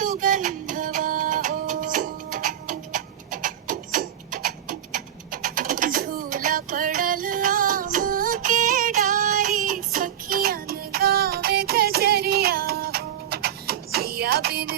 सुगंधवा हो। झूला पड़ल आम के डारी, सखियन गावे कजरिया हो। पिया बिन